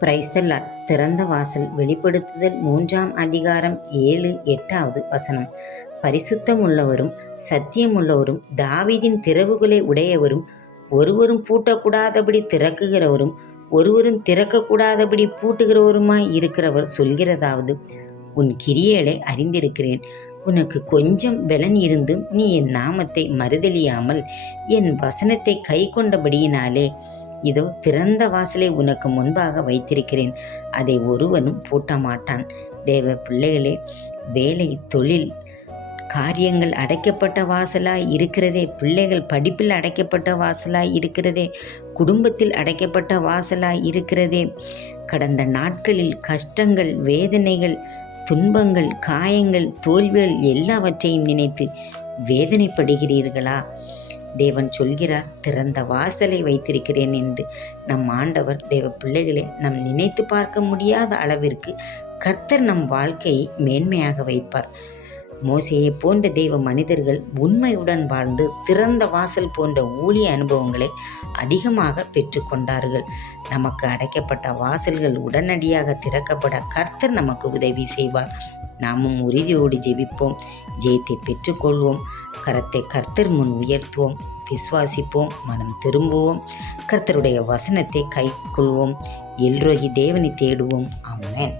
Praise the Lord. திறந்த வாசல். வெளிப்படுத்துதல் 3ஆம் அதிகாரம் 7-8வது வசனம். பரிசுத்தம் உள்ளவரும் சத்தியமுள்ளவரும் தாவீதின் திறவுகளை உடையவரும் ஒருவரும் பூட்டக்கூடாதபடி திறக்குகிறவரும் ஒருவரும் திறக்கக்கூடாதபடி பூட்டுகிறவருமாய் இருக்கிறவர் சொல்கிறதாவது, உன் கிரியைகளை அறிந்திருக்கிறேன். உனக்கு கொஞ்சம் பலன் இருந்தும் நீ என் நாமத்தை மறுதலியாமல் என் வசனத்தை கை கொண்டபடியினாலே இதோ திறந்த வாசலை உனக்கு முன்பாக வைத்திருக்கிறேன், அதை ஒருவனும் பூட்ட மாட்டான். தேவ பிள்ளைகளே, வேலை, தொழில் காரியங்கள் அடைக்கப்பட்ட வாசலாய் இருக்கிறதே, பிள்ளைகள் படிப்பில் அடைக்கப்பட்ட வாசலாய் இருக்கிறதே, குடும்பத்தில் அடைக்கப்பட்ட வாசலாய் இருக்கிறதே. கடந்த நாட்களில் கஷ்டங்கள், வேதனைகள், துன்பங்கள், காயங்கள், தோல்விகள் எல்லாவற்றையும் நினைத்து வேதனைப்படுகிறீர்களா? தேவன் சொல்கிறார், திறந்த வாசலை வைத்திருக்கிறேன் என்று. நம் ஆண்டவர் தேவ பிள்ளைகளை நம் நினைத்து பார்க்க முடியாத அளவிற்கு கர்த்தர் நம் வாழ்க்கையை மேன்மையாக வைப்பார். மோசேயை போன்ற தெய்வ மனிதர்கள் உண்மையுடன் வாழ்ந்து திறந்த வாசல் போன்ற ஊழிய அனுபவங்களை அதிகமாக பெற்றுக்கொண்டார்கள். நமக்கு அடைக்கப்பட்ட வாசல்கள் உடனடியாக திறக்கப்பட கர்த்தர் நமக்கு உதவி செய்வார். நாமும் உறுதியோடு ஜெபிப்போம், ஜெயத்தை பெற்றுக்கொள்வோம், கரத்தை கர்த்தர் முன் உயர்த்துவோம், விசுவாசிப்போம், மனம் திரும்புவோம், கர்த்தருடைய வசனத்தை கைக்கொள்வோம், எல்ரோகி தேவனை தேடுவோம். ஆமென்.